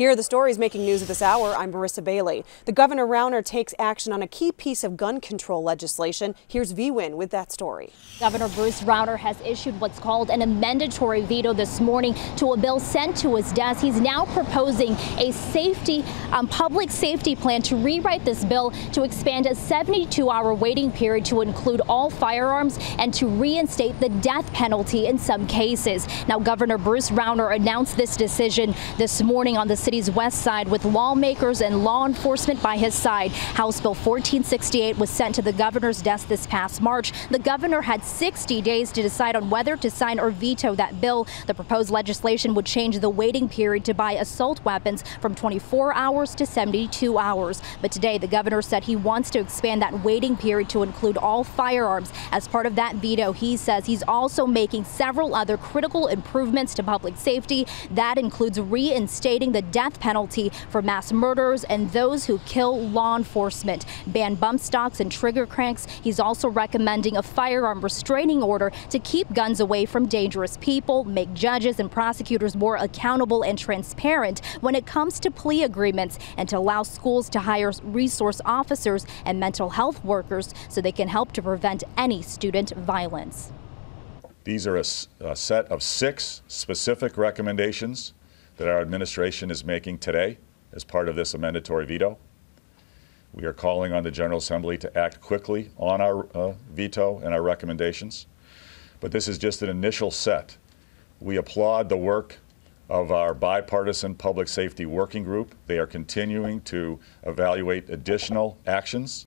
Here are the stories making news at this hour. I'm Marissa Bailey. The Governor Rauner takes action on a key piece of gun control legislation. Here's VWin with that story. Governor Bruce Rauner has issued what's called an amendatory veto this morning to a bill sent to his desk. He's now proposing a public safety plan to rewrite this bill to expand a 72-hour waiting period to include all firearms and to reinstate the death penalty in some cases. Now, Governor Bruce Rauner announced this decision this morning on the city's west side with lawmakers and law enforcement by his side. House Bill 1468 was sent to the governor's desk this past March. The governor had 60 days to decide on whether to sign or veto that bill. The proposed legislation would change the waiting period to buy assault weapons from 24 hours to 72 hours. But today, the governor said he wants to expand that waiting period to include all firearms. As part of that veto, he says he's also making several other critical improvements to public safety. That includes reinstating the death penalty for mass murderers and those who kill law enforcement, ban bump stocks and trigger cranks. He's also recommending a firearm restraining order to keep guns away from dangerous people, make judges and prosecutors more accountable and transparent when it comes to plea agreements, and to allow schools to hire resource officers and mental health workers so they can help to prevent any student violence. These are a set of 6 specific recommendations that our administration is making today as part of this amendatory veto. We are calling on the General Assembly to act quickly on our veto and our recommendations. But this is just an initial set. We applaud the work of our bipartisan public safety working group. They are continuing to evaluate additional actions.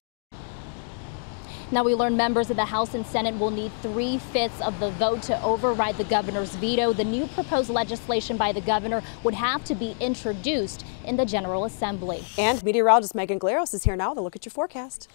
Now, we learned members of the House and Senate will need 3/5 of the vote to override the governor's veto. The new proposed legislation by the governor would have to be introduced in the General Assembly. And meteorologist Glaros is here now to look at your forecast.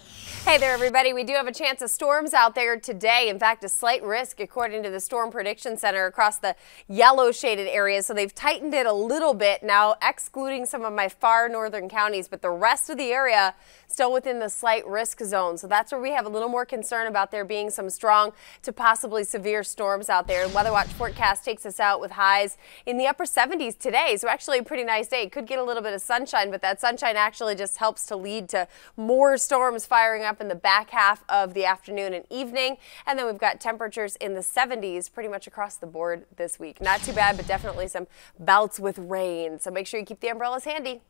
Hey there, everybody. We do have a chance of storms out there today. In fact, a slight risk according to the Storm Prediction Center across the yellow shaded areas. So they've tightened it a little bit now, excluding some of my far northern counties, but the rest of the area still within the slight risk zone. So that's where we have a little more concern about there being some strong to possibly severe storms out there. Weather Watch forecast takes us out with highs in the upper 70s today. So actually a pretty nice day. Could get a little bit of sunshine, but that sunshine actually just helps to lead to more storms firing up in the back half of the afternoon and evening. And then we've got temperatures in the 70s pretty much across the board this week. Not too bad, but definitely some bouts with rain. So make sure you keep the umbrellas handy.